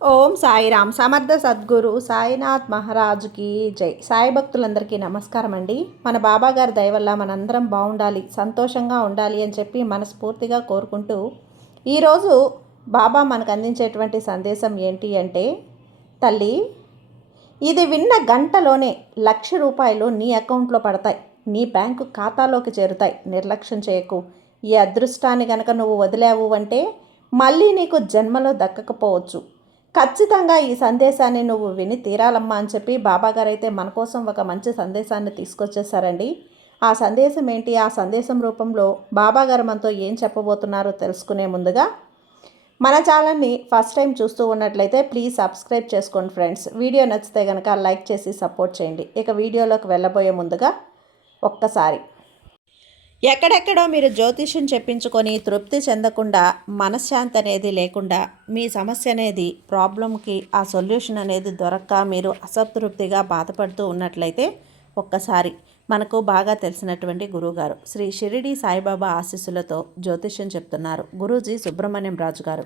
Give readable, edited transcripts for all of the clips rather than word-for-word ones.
ఓం సాయిరామ్. సమర్థ సద్గురు సాయినాథ్ మహారాజుకి జై. సాయి భక్తులందరికీ నమస్కారం అండి. మన బాబా గారి దయ వల్ల మనందరం బాగుండాలి, సంతోషంగా ఉండాలి అని చెప్పి మనస్ఫూర్తిగా కోరుకుంటూ, ఈరోజు బాబా మనకు అందించేటువంటి సందేశం ఏంటి అంటే, తల్లి, ఇది విన్న గంటలోనే ₹1,00,000 నీ అకౌంట్లో పడతాయి, నీ బ్యాంకు ఖాతాలోకి చేరుతాయి. నిర్లక్ష్యం చేయకు. ఈ అదృష్టాన్ని కనుక నువ్వు వదిలావు అంటే మళ్ళీ నీకు జన్మలో దక్కకపోవచ్చు. ఖచ్చితంగా ఈ సందేశాన్ని నువ్వు విని తీరాలమ్మా అని చెప్పి బాబాగారు అయితే మన కోసం ఒక మంచి సందేశాన్ని తీసుకొచ్చేసారండి. ఆ సందేశం ఏంటి, ఆ సందేశం రూపంలో బాబాగారు మనతో ఏం చెప్పబోతున్నారో తెలుసుకునే ముందుగా మన ఛానల్ని ఫస్ట్ టైం చూస్తూ ఉన్నట్లయితే ప్లీజ్ సబ్స్క్రైబ్ చేసుకోండి ఫ్రెండ్స్. వీడియో నచ్చితే కనుక లైక్ చేసి సపోర్ట్ చేయండి. ఇక వీడియోలోకి వెళ్ళబోయే ముందుగా ఒక్కసారి ఎక్కడెక్కడో మీరు జ్యోతిష్యం చెప్పించుకొని తృప్తి చెందకుండా, మనశ్శాంతి అనేది లేకుండా, మీ సమస్య అనేది ప్రాబ్లంకి ఆ సొల్యూషన్ అనేది దొరక్క మీరు అసంతృప్తిగా బాధపడుతూ ఉన్నట్లయితే ఒక్కసారి మనకు బాగా తెలిసినటువంటి గురువుగారు శ్రీ షిరిడి సాయిబాబా ఆశీస్సులతో జ్యోతిష్యం చెప్తున్నారు గురూజీ సుబ్రహ్మణ్యం రాజు గారు.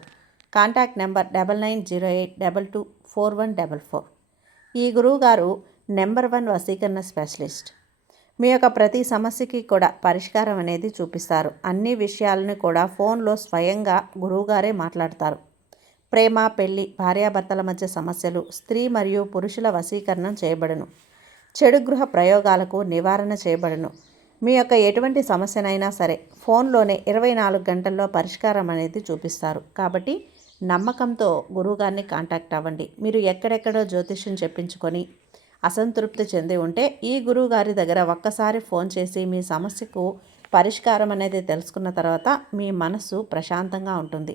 Contact number 9908224144. ఈ గురువుగారు నెంబర్ 1 వశీకరణ స్పెషలిస్ట్. మీ యొక్క ప్రతి సమస్యకి కూడా పరిష్కారం అనేది చూపిస్తారు. అన్ని విషయాలను కూడా ఫోన్లో స్వయంగా గురువుగారే మాట్లాడతారు. ప్రేమ, పెళ్లి, భార్యాభర్తల మధ్య సమస్యలు, స్త్రీ మరియు పురుషుల వశీకరణం చేయబడును. చెడు గృహ ప్రయోగాలకు నివారణ చేయబడును. మీ యొక్క ఎటువంటి సమస్యనైనా సరే ఫోన్లోనే 24 గంటల్లో పరిష్కారం అనేది చూపిస్తారు. కాబట్టి నమ్మకంతో గురువుగారిని కాంటాక్ట్ అవ్వండి. మీరు ఎక్కడెక్కడో జ్యోతిష్యం చెప్పించుకొని అసంతృప్తి చెంది ఉంటే ఈ గురువు గారి దగ్గర ఒక్కసారి ఫోన్ చేసి మీ సమస్యకు పరిష్కారం అనేది తెలుసుకున్న తర్వాత మీ మనసు ప్రశాంతంగా ఉంటుంది.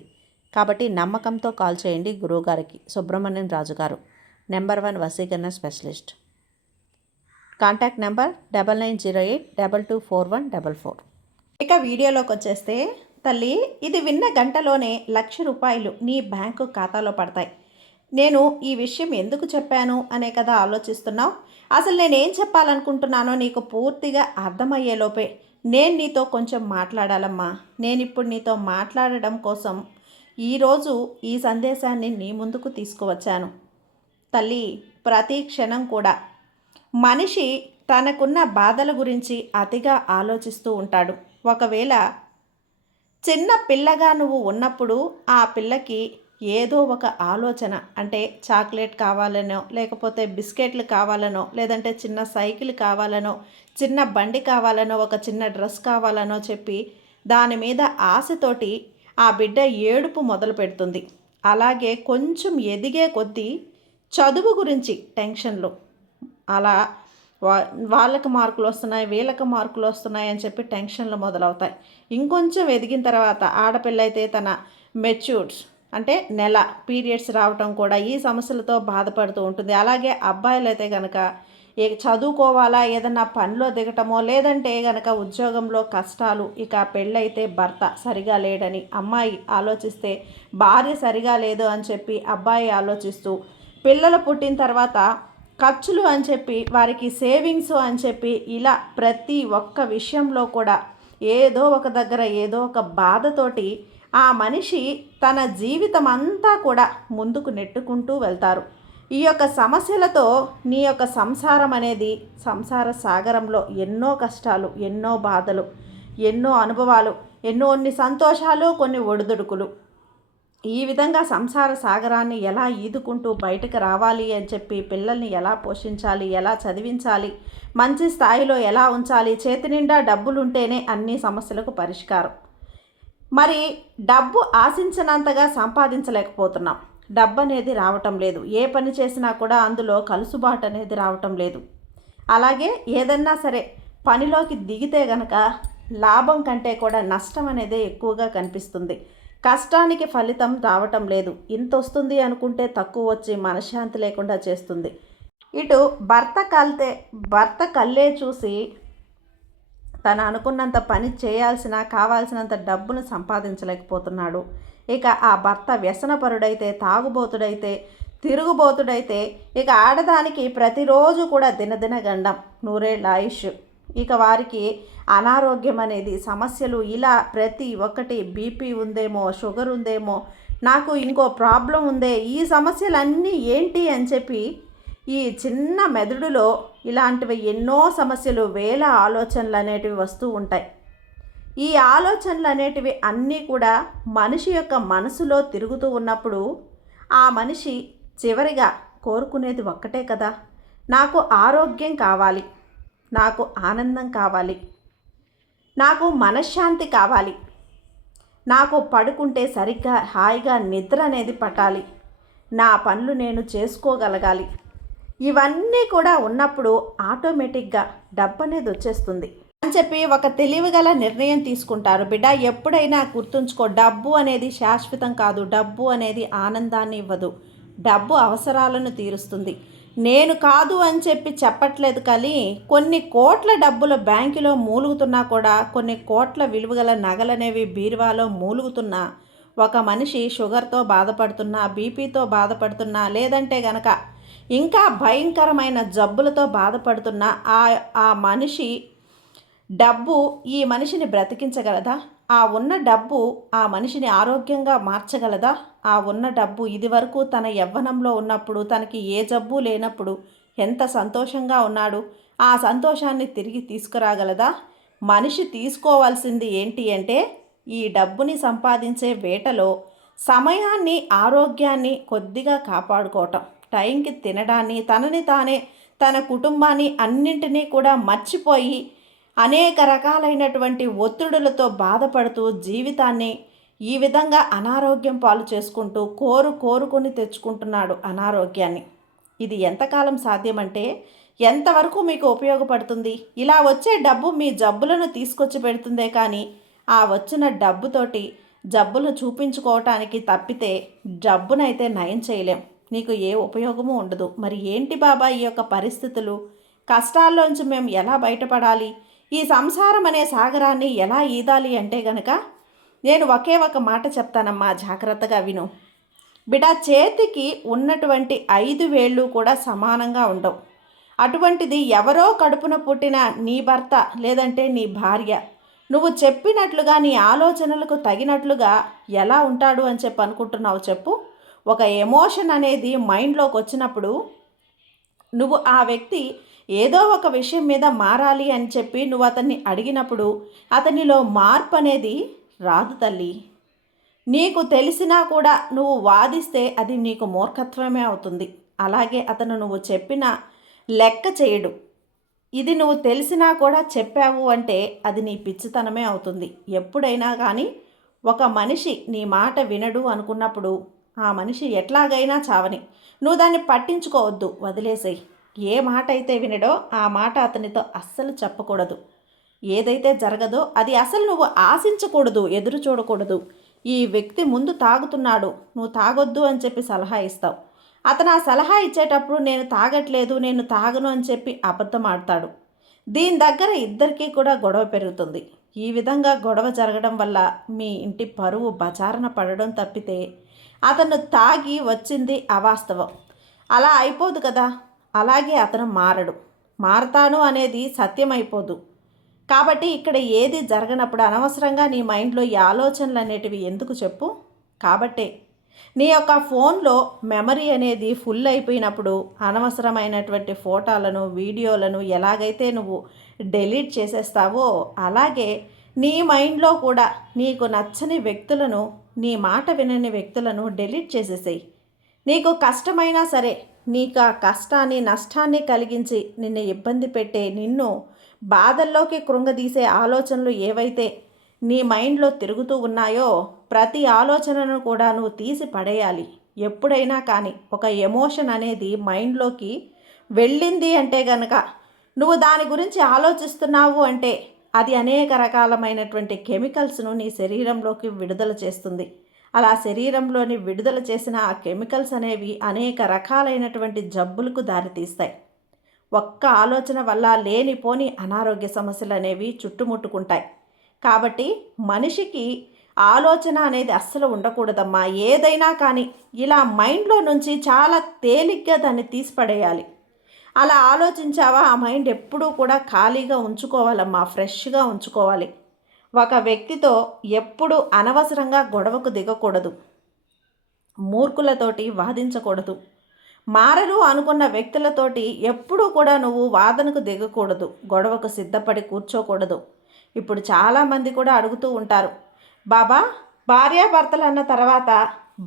కాబట్టి నమ్మకంతో కాల్ చేయండి గురువుగారికి. సుబ్రహ్మణ్యం రాజు గారు, నెంబర్ 1 వశీకరణ స్పెషలిస్ట్. Contact number 9908224144. ఇక వీడియోలోకి వచ్చేస్తే, తల్లి, ఇది విన్న గంటలోనే ₹1,00,000 నీ బ్యాంకు ఖాతాలో పడతాయి. నేను ఈ విషయం ఎందుకు చెప్పాను అనే కదా ఆలోచిస్తున్నావు. అసలు నేనేం చెప్పాలనుకుంటున్నానో నీకు పూర్తిగా అర్థమయ్యేలోపే నేను నీతో కొంచెం మాట్లాడాలమ్మా. నేను ఇప్పుడు నీతో మాట్లాడడం కోసం ఈరోజు ఈ సందేశాన్ని నీ ముందుకు తీసుకువచ్చాను. తల్లి, ప్రతి క్షణం కూడా మనిషి తనకున్న బాధల గురించి అతిగా ఆలోచిస్తూ ఉంటాడు. ఒకవేళ చిన్న పిల్లగా నువ్వు ఉన్నప్పుడు ఆ పిల్లకి ఏదో ఒక ఆలోచన, అంటే చాక్లెట్ కావాలనో, లేకపోతే బిస్కెట్లు కావాలనో, లేదంటే చిన్న సైకిల్ కావాలనో, చిన్న బండి కావాలనో, ఒక చిన్న డ్రెస్ కావాలనో చెప్పి దాని మీద ఆశతోటి ఆ బిడ్డ ఏడుపు మొదలు పెడుతుంది. అలాగే కొంచెం ఎదిగే కొద్దీ చదువు గురించి టెన్షన్లు, అలా వాళ్ళకి మార్కులు వస్తున్నాయి, వీళ్ళకి మార్కులు వస్తున్నాయి అని చెప్పి టెన్షన్లు మొదలవుతాయి. ఇంకొంచెం ఎదిగిన తర్వాత ఆడపిల్ల అయితే తన మెచ్యూర్డ్స్, అంటే నెల పీరియడ్స్ రావటం కూడా ఈ సమస్యలతో బాధపడుతూ ఉంటుంది. అలాగే అబ్బాయిలు అయితే కనుక చదువుకోవాలా, ఏదన్నా పనిలో దిగటమో, లేదంటే కనుక ఉద్యోగంలో కష్టాలు, ఇక పెళ్ళైతే భర్త సరిగా లేడని అమ్మాయి ఆలోచిస్తే భార్య సరిగా లేదు అని చెప్పి అబ్బాయి ఆలోచిస్తూ, పిల్లలు పుట్టిన తర్వాత ఖర్చులు అని చెప్పి, వారికి సేవింగ్స్ అని చెప్పి, ఇలా ప్రతి ఒక్క విషయంలో కూడా ఏదో ఒక దగ్గర ఏదో ఒక బాధతోటి ఆ మనిషి తన జీవితం అంతా కూడా ముందుకు నెట్టుకుంటూ వెళ్తారు. ఈ యొక్క సమస్యలతో నీ యొక్క సంసారం అనేది, సంసార సాగరంలో ఎన్నో కష్టాలు, ఎన్నో బాధలు, ఎన్నో అనుభవాలు, కొన్ని సంతోషాలు, కొన్ని ఒడిదుడుకులు, ఈ విధంగా సంసార సాగరాన్ని ఎలా ఈదుకుంటూ బయటకు రావాలి అని చెప్పి, పిల్లల్ని ఎలా పోషించాలి, ఎలా చదివించాలి, మంచి స్థాయిలో ఎలా ఉంచాలి, చేతి నిండా డబ్బులుంటేనే అన్ని సమస్యలకు పరిష్కారం. మరి డబ్బు ఆశించినంతగా సంపాదించలేకపోతున్నాం. డబ్బు అనేది రావటం లేదు. ఏ పని చేసినా కూడా అందులో కలుసుబాటు అనేది రావటం లేదు. అలాగే ఏదన్నా సరే పనిలోకి దిగితే గనక లాభం కంటే కూడా నష్టం అనేది ఎక్కువగా కనిపిస్తుంది. కష్టానికి ఫలితం రావటం లేదు. ఇంత వస్తుంది అనుకుంటే తక్కువ వచ్చి మనశ్శాంతి లేకుండా చేస్తుంది. ఇటు భర్త కళ్ళే చూసి తను అనుకున్నంత పని కావాల్సినంత డబ్బును సంపాదించలేకపోతున్నాడు. ఇక ఆ భర్త వ్యసనపరుడైతే, తాగుబోతుడైతే, తిరుగుబోతుడైతే, ఇక ఆడదానికి ప్రతిరోజు కూడా దినదిన గండం, నూరేళ్ళ ఆయుష్. ఇక వారికి అనారోగ్యం అనేది, సమస్యలు, ఇలా ప్రతి ఒక్కటి, బీపీ ఉందేమో, షుగర్ ఉందేమో, నాకు ఇంకో ప్రాబ్లం ఉందే, ఈ సమస్యలన్నీ ఏంటి అని చెప్పి ఈ చిన్న మెదడులో ఇలాంటివి ఎన్నో సమస్యలు, వేల ఆలోచనలు అనేటివి వస్తూ ఉంటాయి. ఈ ఆలోచనలు అనేటివి అన్నీ కూడా మనిషి యొక్క మనసులో తిరుగుతూ ఉన్నప్పుడు ఆ మనిషి చివరిగా కోరుకునేది ఒక్కటే కదా, నాకు ఆరోగ్యం కావాలి, నాకు ఆనందం కావాలి, నాకు మనశ్శాంతి కావాలి, నాకు పడుకుంటే సరిగ్గా హాయిగా నిద్ర అనేది పట్టాలి, నా పనులు నేను చేసుకోగలగాలి. ఇవన్నీ కూడా ఉన్నప్పుడు ఆటోమేటిక్గా డబ్బు అనేది వచ్చేస్తుంది అని చెప్పి ఒక తెలివిగల నిర్ణయం తీసుకుంటారు. బిడ్డ, ఎప్పుడైనా గుర్తుంచుకో, డబ్బు అనేది శాశ్వతం కాదు. డబ్బు అనేది ఆనందాన్ని ఇవ్వదు. డబ్బు అవసరాలను తీరుస్తుంది. నేను కాదు అని చెప్పి చెప్పట్లేదు, కానీ కొన్ని కోట్ల డబ్బులు బ్యాంకులో మూలుగుతున్నా కూడా, కొన్ని కోట్ల విలువగల నగలనేవి బీరువాలో మూలుగుతున్నా, ఒక మనిషి షుగర్తో బాధపడుతున్నా, బీపీతో బాధపడుతున్నా, లేదంటే గనక ఇంకా భయంకరమైన జబ్బులతో బాధపడుతున్న ఆ మనిషి డబ్బు ఈ మనిషిని బ్రతికించగలదా? ఆ ఉన్న డబ్బు ఆ మనిషిని ఆరోగ్యంగా మార్చగలదా? ఆ ఉన్న డబ్బు ఇదివరకు తన యవ్వనంలో ఉన్నప్పుడు తనకి ఏ జబ్బు లేనప్పుడు ఎంత సంతోషంగా ఉన్నాడు, ఆ సంతోషాన్ని తిరిగి తీసుకురాగలదా? మనిషి తీసుకోవాల్సింది ఏంటి అంటే, ఈ డబ్బుని సంపాదించే వేటలో సమయాన్ని, ఆరోగ్యాన్ని కొద్దిగా కాపాడుకోవటం, టైంకి తినడాన్ని, తనని తానే, తన కుటుంబాన్ని అన్నింటినీ కూడా మర్చిపోయి అనేక రకాలైనటువంటి ఒత్తిడులతో బాధపడుతూ జీవితాన్ని ఈ విధంగా అనారోగ్యం పాలు చేసుకుంటూ కోరుకొని తెచ్చుకుంటున్నాడు అనారోగ్యాన్ని. ఇది ఎంతకాలం సాధ్యమంటే, ఎంతవరకు మీకు ఉపయోగపడుతుంది? ఇలా వచ్చే డబ్బు మీ జబ్బులను తీసుకొచ్చి పెడుతుందే కానీ ఆ వచ్చిన డబ్బుతోటి జబ్బులు చూపించుకోవటానికి తప్పితే జబ్బునైతే నయం చేయలేం. నీకు ఏ ఉపయోగము ఉండదు. మరి ఏంటి బాబా ఈ యొక్క పరిస్థితులు? కష్టాల్లోంచి మేము ఎలా బయటపడాలి? ఈ సంసారం అనే సాగరాన్ని ఎలా ఈదాలి అంటే గనక నేను ఒకే ఒక మాట చెప్తానమ్మా, జాగ్రత్తగా విను. బిడ్డ, చేతికి ఉన్నటువంటి 5 వేళ్ళు కూడా సమానంగా ఉండవు. అటువంటిది ఎవరో కడుపున పుట్టిన నీ భర్త లేదంటే నీ భార్య నువ్వు చెప్పినట్లుగా, నీ ఆలోచనలకు తగినట్లుగా ఎలా ఉంటాడు అని చెప్పి అనుకుంటున్నావు చెప్పు? ఒక ఎమోషన్ అనేది మైండ్లోకి వచ్చినప్పుడు నువ్వు ఆ వ్యక్తి ఏదో ఒక విషయం మీద మారాలి అని చెప్పి నువ్వు అతన్ని అడిగినప్పుడు అతనిలో మార్పు అనేది రాదు తల్లి. నీకు తెలిసినా కూడా నువ్వు వాదిస్తే అది నీకు మూర్ఖత్వమే అవుతుంది. అలాగే అతను నువ్వు చెప్పిన లెక్క చేయడు. ఇది నువ్వు తెలిసినా కూడా చెప్పావు అంటే అది నీ పిచ్చితనమే అవుతుంది. ఎప్పుడైనా కానీ ఒక మనిషి నీ మాట వినడు అనుకున్నప్పుడు ఆ మనిషి ఎట్లాగైనా చావని, నువ్వు దాన్ని పట్టించుకోవద్దు, వదిలేసేయి. ఏ మాట అయితే వినడో ఆ మాట అతనితో అస్సలు చెప్పకూడదు. ఏదైతే జరగదో అది అసలు నువ్వు ఆశించకూడదు, ఎదురు చూడకూడదు. ఈ వ్యక్తి ముందు తాగుతున్నాడు, నువ్వు తాగొద్దు అని చెప్పి సలహా ఇస్తావు. అతను ఆ సలహా ఇచ్చేటప్పుడు నేను తాగట్లేదు, నేను తాగను అని చెప్పి అబద్ధం ఆడతాడు. దీని దగ్గర ఇద్దరికీ కూడా గొడవ పెరుగుతుంది. ఈ విధంగా గొడవ జరగడం వల్ల మీ ఇంటి పరువు బజారున పడడం తప్పితే అతను తాగి వచ్చింది అవాస్తవం. అలా అయిపోదు కదా. అలాగే అతను మారతాను అనేది సత్యమైపోదు. కాబట్టి ఇక్కడ ఏది జరగనప్పుడు అనవసరంగా నీ మైండ్లో ఈ ఆలోచనలు అనేటివి ఎందుకు చెప్పు? కాబట్టే నీ యొక్క ఫోన్లో మెమరీ అనేది ఫుల్ అయిపోయినప్పుడు అనవసరమైనటువంటి ఫోటోలను, వీడియోలను ఎలాగైతే నువ్వు డెలీట్ చేసేస్తావో అలాగే నీ మైండ్లో కూడా నీకు నచ్చని వ్యక్తులను, నీ మాట వినని వ్యక్తులను డెలీట్ చేసేసేయి. నీకు కష్టమైనా సరే, నీకు ఆ కష్టాన్ని, నష్టాన్ని కలిగించి నిన్ను ఇబ్బంది పెట్టే, నిన్ను బాధల్లోకి కృంగదీసే ఆలోచనలు ఏవైతే నీ మైండ్లో తిరుగుతూ ఉన్నాయో ప్రతి ఆలోచనను కూడా నువ్వు తీసి పడేయాలి. ఎప్పుడైనా కానీ ఒక ఎమోషన్ అనేది మైండ్లోకి వెళ్ళింది అంటే గనక నువ్వు దాని గురించి ఆలోచిస్తున్నావు అంటే అది అనేక రకాలమైనటువంటి కెమికల్స్ను నీ శరీరంలోకి విడుదల చేస్తుంది. అలా శరీరంలోని విడుదల చేసిన ఆ కెమికల్స్ అనేవి అనేక రకాలైనటువంటి జబ్బులకు దారితీస్తాయి. ఒక్క ఆలోచన వల్ల లేనిపోని అనారోగ్య సమస్యలు అనేవి చుట్టుముట్టుకుంటాయి. కాబట్టి మనిషికి ఆలోచన అనేది అస్సలు ఉండకూడదమ్మా. ఏదైనా కానీ ఇలా మైండ్లో నుంచి చాలా తేలిగ్గా దాన్ని తీసిపడేయాలి. అలా ఆలోచించావా ఆ మైండ్ ఎప్పుడూ కూడా ఖాళీగా ఉంచుకోవాలమ్మా, ఫ్రెష్గా ఉంచుకోవాలి. ఒక వ్యక్తితో ఎప్పుడు అనవసరంగా గొడవకు దిగకూడదు. మూర్ఖులతోటి వాదించకూడదు. మారరు అనుకున్న వ్యక్తులతోటి ఎప్పుడూ కూడా నువ్వు వాదనకు దిగకూడదు. గొడవకు సిద్ధపడి కూర్చోకూడదు. ఇప్పుడు చాలామంది కూడా అడుగుతూ ఉంటారు, బాబా, భార్యాభర్తలు అన్న తర్వాత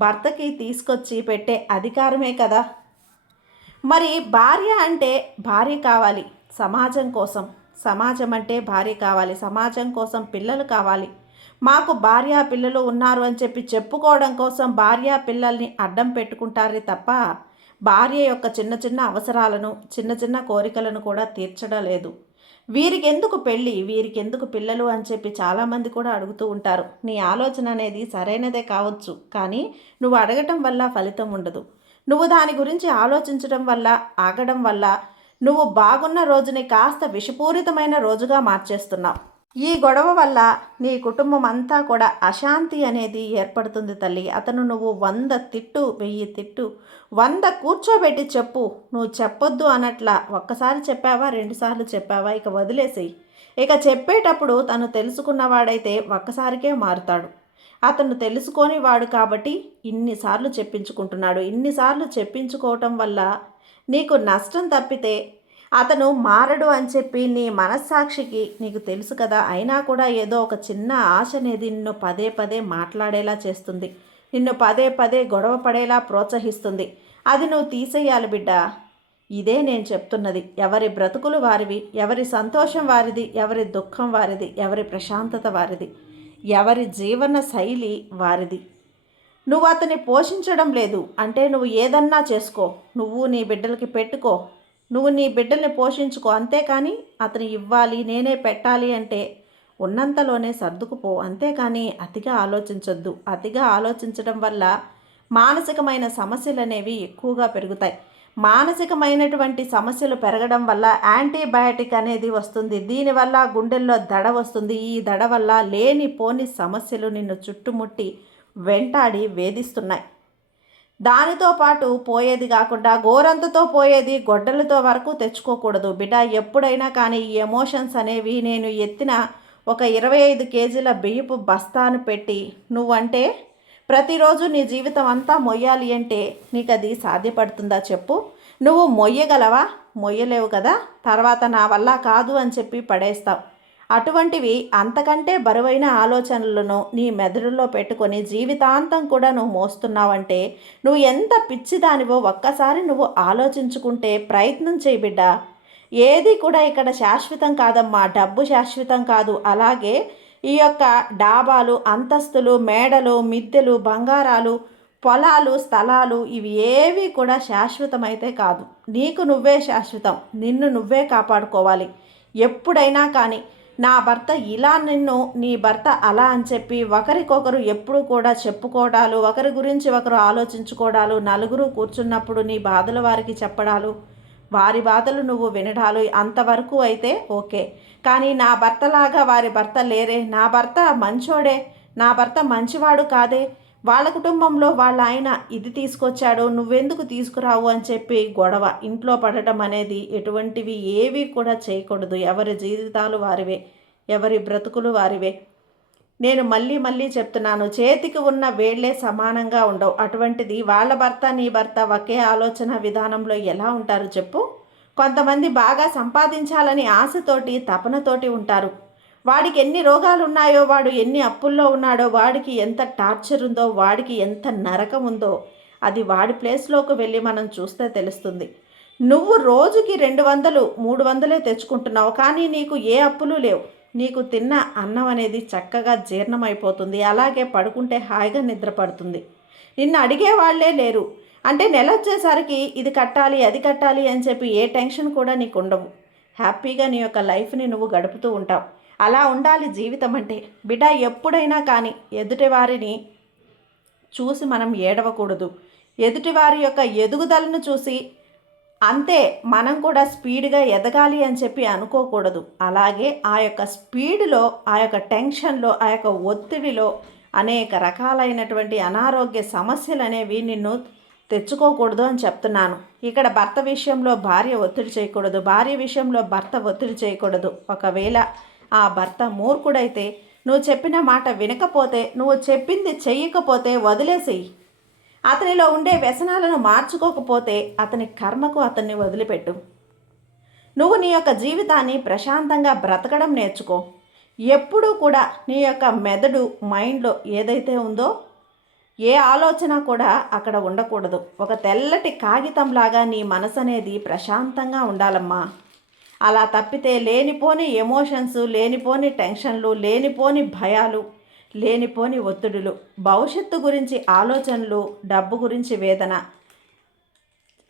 భర్తకి తీసుకొచ్చి పెట్టే అధికారమే కదా. మరి భార్య అంటే భార్య కావాలి సమాజం కోసం, సమాజం అంటే భార్య కావాలి, సమాజం కోసం పిల్లలు కావాలి. మాకు భార్య పిల్లలు ఉన్నారు అని చెప్పి చెప్పుకోవడం కోసం భార్య పిల్లల్ని అడ్డం పెట్టుకుంటారే తప్ప భార్య యొక్క చిన్న చిన్న అవసరాలను, చిన్న చిన్న కోరికలను కూడా తీర్చడం లేదు. వీరికి ఎందుకు పెళ్ళి, వీరికి ఎందుకు పిల్లలు అని చెప్పి చాలామంది కూడా అడుగుతూ ఉంటారు. నీ ఆలోచన అనేది సరైనదే కావచ్చు, కానీ నువ్వు అడగటం వల్ల ఫలితం ఉండదు. నువ్వు దాని గురించి ఆలోచించడం వల్ల, ఆగడం వల్ల నువ్వు బాగున్న రోజుని కాస్త విషపూరితమైన రోజుగా మార్చేస్తున్నావు. ఈ గొడవ వల్ల నీ కుటుంబం అంతా కూడా అశాంతి అనేది ఏర్పడుతుంది తల్లి. అతను నువ్వు 100 తిట్టు, 1000 తిట్టు, 100 కూర్చోబెట్టి చెప్పు, నువ్వు చెప్పొద్దు అనట్లా. ఒక్కసారి చెప్పావా, 2 సార్లు చెప్పావా, ఇక వదిలేసేయి. ఇక చెప్పేటప్పుడు తను తెలుసుకున్నవాడైతే ఒక్కసారికే మారుతాడు. అతను తెలుసుకొని వాడు కాబట్టి ఇన్నిసార్లు చెప్పించుకుంటున్నాడు. ఇన్నిసార్లు చెప్పించుకోవటం వల్ల నీకు నష్టం తప్పితే అతను మారడు అని చెప్పి నీ మనస్సాక్షికి నీకు తెలుసు కదా. అయినా కూడా ఏదో ఒక చిన్న ఆశ అనేది నిన్ను పదే పదే మాట్లాడేలా చేస్తుంది, నిన్ను పదే పదే గొడవ పడేలా ప్రోత్సహిస్తుంది. అది నువ్వు తీసేయాలి బిడ్డ. ఇదే నేను చెప్తున్నది. ఎవరి బ్రతుకులు వారివి, ఎవరి సంతోషం వారిది, ఎవరి దుఃఖం వారిది, ఎవరి ప్రశాంతత వారిది, ఎవరి జీవన శైలి వారిది. నువ్వు అతన్ని పోషించడం లేదు అంటే నువ్వు ఏదన్నా చేసుకో, నువ్వు నీ బిడ్డలకి పెట్టుకో, నువ్వు నీ బిడ్డల్ని పోషించుకో, అంతేకాని అతను ఇవ్వాలి నేనే పెట్టాలి అంటే ఉన్నంతలోనే సర్దుకుపో. అంతేకాని అతిగా ఆలోచించొద్దు. అతిగా ఆలోచించడం వల్ల మానసికమైన సమస్యలు అనేవి ఎక్కువగా పెరుగుతాయి. మానసికమైనటువంటి సమస్యలు పెరగడం వల్ల యాంటీబయాటిక్ అనేది వస్తుంది. దీనివల్ల గుండెల్లో దడ వస్తుంది. ఈ దడ వల్ల లేనిపోని సమస్యలు నిన్ను చుట్టుముట్టి వెంటాడి వేధిస్తున్నాయి. దానితో పాటు పోయేది కాకుండా గోరంతతో పోయేది గొడ్డలతో వరకు తెచ్చుకోకూడదు బిడ్డ. ఎప్పుడైనా కానీ ఈ ఎమోషన్స్ అనేవి నేను ఎత్తిన ఒక 25 కేజీల బియ్యపు బస్తాను పెట్టి నువ్వంటే ప్రతిరోజు నీ జీవితం అంతా మొయ్యాలి అంటే నీకు అది సాధ్యపడుతుందా చెప్పు? నువ్వు మొయ్యగలవా? మొయ్యలేవు కదా. తర్వాత నా వల్ల కాదు అని చెప్పి పడేస్తావు. అటువంటివి అంతకంటే బరువైన ఆలోచనలను నీ మెదడులో పెట్టుకొని జీవితాంతం కూడా నువ్వు మోస్తున్నావంటే నువ్వు ఎంత పిచ్చిదానివో ఒక్కసారి నువ్వు ఆలోచించుకుంటే ప్రయత్నం చేయి బిడ్డ. ఏది కూడా ఇక్కడ శాశ్వతం కాదమ్మా. డబ్బు శాశ్వతం కాదు. అలాగే ఈ యొక్క డాబాలు, అంతస్తులు, మేడలు, మిద్దెలు, బంగారాలు, పొలాలు, స్థలాలు ఇవి ఏవి కూడా శాశ్వతమైతే కాదు. నీకు నువ్వే శాశ్వతం. నిన్ను నువ్వే కాపాడుకోవాలి. ఎప్పుడైనా కానీ నా భర్త ఇలా, నిన్ను నీ భర్త అలా అని చెప్పి ఒకరికొకరు ఎప్పుడు కూడా చెప్పుకోవడాలు, ఒకరి గురించి ఒకరు ఆలోచించుకోవడాలు, నలుగురు కూర్చున్నప్పుడు నీ బాధలు వారికి చెప్పడాలు, వారి బాధలు నువ్వు వినడాలు అంతవరకు అయితే ఓకే. కానీ నా భర్తలాగా వారి భర్త లేరే, నా భర్త మంచోడే, నా భర్త మంచివాడు కాదే, వాళ్ళ కుటుంబంలో వాళ్ళ ఆయన ఇది తీసుకొచ్చాడు నువ్వెందుకు తీసుకురావు అని చెప్పి గొడవ ఇంట్లో పడటం అనేది ఎటువంటివి ఏవి కూడా చేయకూడదు. ఎవరి జీవితాలు వారివే, ఎవరి బ్రతుకులు వారివే. నేను మళ్ళీ మళ్ళీ చెప్తున్నాను, చేతికి ఉన్న వేళ్లే సమానంగా ఉండవు. అటువంటిది వాళ్ళ భర్త నీ భర్త ఒకే ఆలోచన విధానంలో ఎలా ఉంటారు చెప్పు? కొంతమంది బాగా సంపాదించాలని ఆశతోటి, తపనతోటి ఉంటారు. వాడికి ఎన్ని రోగాలు ఉన్నాయో, వాడు ఎన్ని అప్పుల్లో ఉన్నాడో, వాడికి ఎంత టార్చర్ ఉందో, వాడికి ఎంత నరకం ఉందో అది వాడి ప్లేస్లోకి వెళ్ళి మనం చూస్తే తెలుస్తుంది. నువ్వు రోజుకి 200, 300 తెచ్చుకుంటున్నావు, కానీ నీకు ఏ అప్పులు లేవు. నీకు తిన్న అన్నం అనేది చక్కగా జీర్ణమైపోతుంది. అలాగే పడుకుంటే హాయిగా నిద్రపడుతుంది. నిన్ను అడిగేవాళ్లే లేరు. అంటే నెల వచ్చేసరికి ఇది కట్టాలి, అది కట్టాలి అని చెప్పి ఏ టెన్షన్ కూడా నీకు ఉండవు. హ్యాపీగా నీ యొక్క లైఫ్ని నువ్వు గడుపుతూ ఉంటావు. అలా ఉండాలి జీవితం అంటే. బిడ్డ, ఎప్పుడైనా కానీ ఎదుటివారిని చూసి మనం ఏడవకూడదు. ఎదుటివారి యొక్క ఎదుగుదలను చూసి అంతే మనం కూడా స్పీడ్గా ఎదగాలి అని చెప్పి అనుకోకూడదు. అలాగే ఆ యొక్క స్పీడ్లో, ఆ యొక్క టెన్షన్లో, ఆ యొక్క ఒత్తిడిలో అనేక రకాలైనటువంటి అనారోగ్య సమస్యలు అనేవి నిన్ను తెచ్చుకోకూడదు అని చెప్తున్నాను. ఇక్కడ భర్త విషయంలో భార్య ఒత్తిడి చేయకూడదు, భార్య విషయంలో భర్త ఒత్తిడి చేయకూడదు. ఒకవేళ ఆ భర్త మూర్ఖుడైతే, నువ్వు చెప్పిన మాట వినకపోతే, నువ్వు చెప్పింది చెయ్యకపోతే వదిలేసేయి. అతనిలో ఉండే వ్యసనాలను మార్చుకోకపోతే అతని కర్మకు అతన్ని వదిలిపెట్టు. నువ్వు నీ యొక్క జీవితాన్ని ప్రశాంతంగా బ్రతకడం నేర్చుకో. ఎప్పుడూ కూడా నీ యొక్క మెదడు మైండ్లో ఏదైతే ఉందో ఏ ఆలోచన కూడా అక్కడ ఉండకూడదు. ఒక తెల్లటి కాగితంలాగా నీ మనసు అనేది ప్రశాంతంగా ఉండాలమ్మా. అలా తప్పితే లేనిపోని ఎమోషన్స్, లేనిపోని టెన్షన్లు, లేనిపోని భయాలు, లేనిపోని ఒత్తిడులు, భవిష్యత్తు గురించి ఆలోచనలు, డబ్బు గురించి వేదన,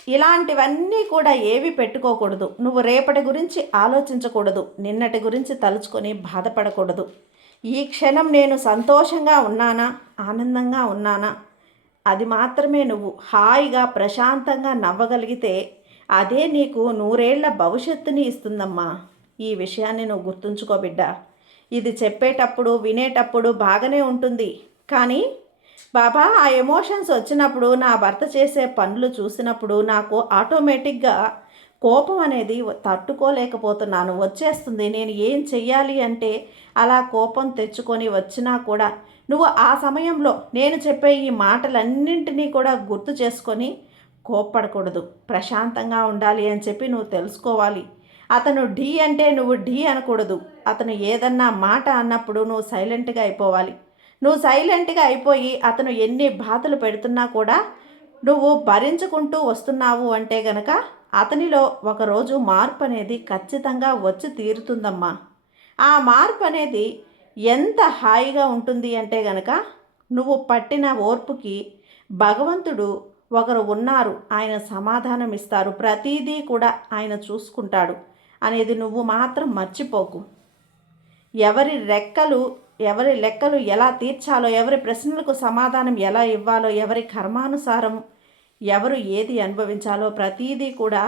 ఇలాంటివన్నీ కూడా ఏవి పెట్టుకోకూడదు. నువ్వు రేపటి గురించి ఆలోచించకూడదు. నిన్నటి గురించి తలుచుకొని బాధపడకూడదు. ఈ క్షణం నేను సంతోషంగా ఉన్నానా, ఆనందంగా ఉన్నానా, అది మాత్రమే నువ్వు హాయిగా ప్రశాంతంగా నవ్వగలిగితే అదే నీకు 100 ఏళ్ల భవిష్యత్తుని ఇస్తుందమ్మా. ఈ విషయాన్ని నువ్వు గుర్తుంచుకో బిడ్డ. ఇది చెప్పేటప్పుడు వినేటప్పుడు బాగానే ఉంటుంది, కానీ బాబా ఆ ఎమోషన్స్ వచ్చినప్పుడు నా భర్త చేసే పనులు చూసినప్పుడు నాకు ఆటోమేటిక్గా కోపం అనేది తట్టుకోలేకపోతున్నాను, వచ్చేస్తుంది. నేను ఏం చెయ్యాలి అంటే అలా కోపం తెచ్చుకొని వచ్చినా కూడా నువ్వు ఆ సమయంలో నేను చెప్పే ఈ మాటలన్నింటినీ కూడా గుర్తు చేసుకొని కోప్పడకూడదు. ప్రశాంతంగా ఉండాలి అని చెప్పి నువ్వు తెలుసుకోవాలి. అతను ఢీ అంటే నువ్వు ఢీ అనకూడదు. అతను ఏదన్నా మాట అన్నప్పుడు నువ్వు సైలెంట్గా అయిపోవాలి. నువ్వు సైలెంట్గా అయిపోయి అతను ఎన్ని బాధలు పెడుతున్నా కూడా నువ్వు భరించుకుంటూ వస్తున్నావు అంటే గనక అతనిలో ఒకరోజు మార్పు అనేది ఖచ్చితంగా వచ్చి తీరుతుందమ్మా. ఆ మార్పు అనేది ఎంత హాయిగా ఉంటుంది అంటే గనక నువ్వు పట్టిన ఓర్పుకి భగవంతుడు ఒకరు ఉన్నారు, ఆయన సమాధానం ఇస్తారు, ప్రతిదీ కూడా ఆయన చూసుకుంటాడు అనేది నువ్వు మాత్రం మర్చిపోకు. ఎవరి లెక్కలు ఎలా తీర్చాలో, ఎవరి ప్రశ్నలకు సమాధానం ఎలా ఇవ్వాలో, ఎవరి కర్మానుసారం ఎవరు ఏది అనుభవించాలో ప్రతీదీ కూడా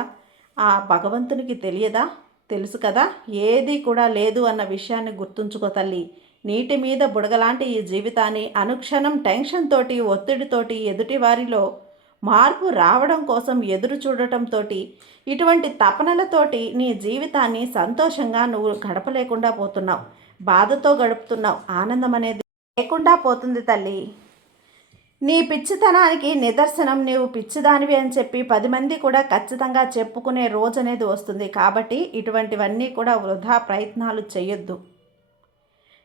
ఆ భగవంతునికి తెలియదా? తెలుసు కదా. ఏది కూడా లేదు అన్న విషయాన్ని గుర్తుంచుకో తల్లి. నీటి మీద బుడగలాంటి ఈ జీవితాన్ని అనుక్షణం టెన్షన్ తోటి, ఒత్తిడితోటి, ఎదుటివారిలో మార్పు రావడం కోసం ఎదురు చూడటంతో, ఇటువంటి తపనలతోటి నీ జీవితాన్ని సంతోషంగా నువ్వు గడపలేకుండా పోతున్నావు, బాధతో గడుపుతున్నావు. ఆనందం అనేది లేకుండా పోతుంది తల్లి. నీ పిచ్చితనానికి నిదర్శనం నీవు పిచ్చిదానివి అని చెప్పి 10 మంది కూడా ఖచ్చితంగా చెప్పుకునే రోజు అనేది వస్తుంది. కాబట్టి ఇటువంటివన్నీ కూడా వృధా ప్రయత్నాలు చేయొద్దు.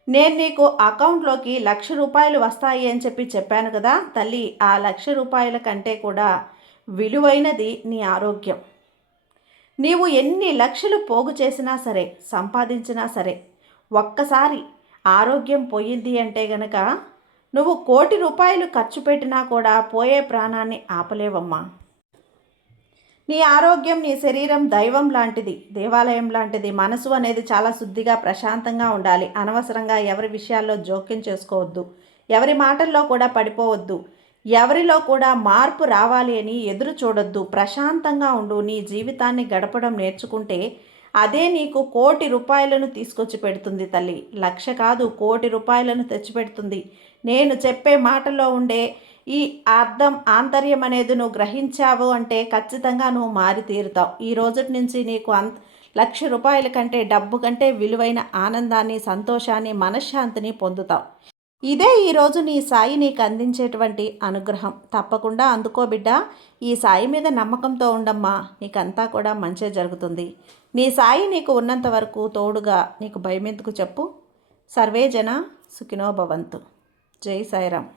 నేను నీకు అకౌంట్లోకి ₹1,00,000 వస్తాయి అని చెప్పి చెప్పాను కదా తల్లి. ఆ ₹1,00,000 కంటే కూడా విలువైనది నీ ఆరోగ్యం. నీవు ఎన్ని లక్షలు పోగు చేసినా సరే, సంపాదించినా సరే, ఒక్కసారి ఆరోగ్యం పోయింది అంటే గనక నువ్వు ₹1,00,00,000 ఖర్చు పెట్టినా కూడా పోయే ప్రాణాన్ని ఆపలేవమ్మా. నీ ఆరోగ్యం, నీ శరీరం దైవం లాంటిది, దేవాలయం లాంటిది. మనసు అనేది చాలా శుద్ధిగా ప్రశాంతంగా ఉండాలి. అనవసరంగా ఎవరి విషయాల్లో జోక్యం చేసుకోవద్దు. ఎవరి మాటల్లో కూడా పడిపోవద్దు. ఎవరిలో కూడా మార్పు రావాలి అని ఎదురు చూడొద్దు. ప్రశాంతంగా ఉండు. నీ జీవితాన్ని గడపడం నేర్చుకుంటే అదే నీకు ₹1,00,00,000 తీసుకొచ్చి పెడుతుంది తల్లి. 1,00,000 కాదు, ₹1,00,00,000 తెచ్చిపెడుతుంది. నేను చెప్పే మాటలో ఉండే ఈ అర్థం, ఆంతర్యం అనేది నువ్వు గ్రహించావు అంటే ఖచ్చితంగా నువ్వు మారి తీరుతావు. ఈ రోజు నుంచి నీకు ₹1,00,000 కంటే, డబ్బు కంటే విలువైన ఆనందాన్ని, సంతోషాన్ని, మనశ్శాంతిని పొందుతావు. ఇదే ఈరోజు నీ సాయి నీకు అందించేటువంటి అనుగ్రహం. తప్పకుండా అందుకో బిడ్డ. ఈ సాయి మీద నమ్మకంతో ఉండమ్మా, నీకంతా కూడా మంచే జరుగుతుంది. నీ సాయి నీకు ఉన్నంత వరకు తోడుగా నీకు భయమెందుకు చెప్పు. సర్వే జన సుఖినో భవంతు. జై సాయిరామ్.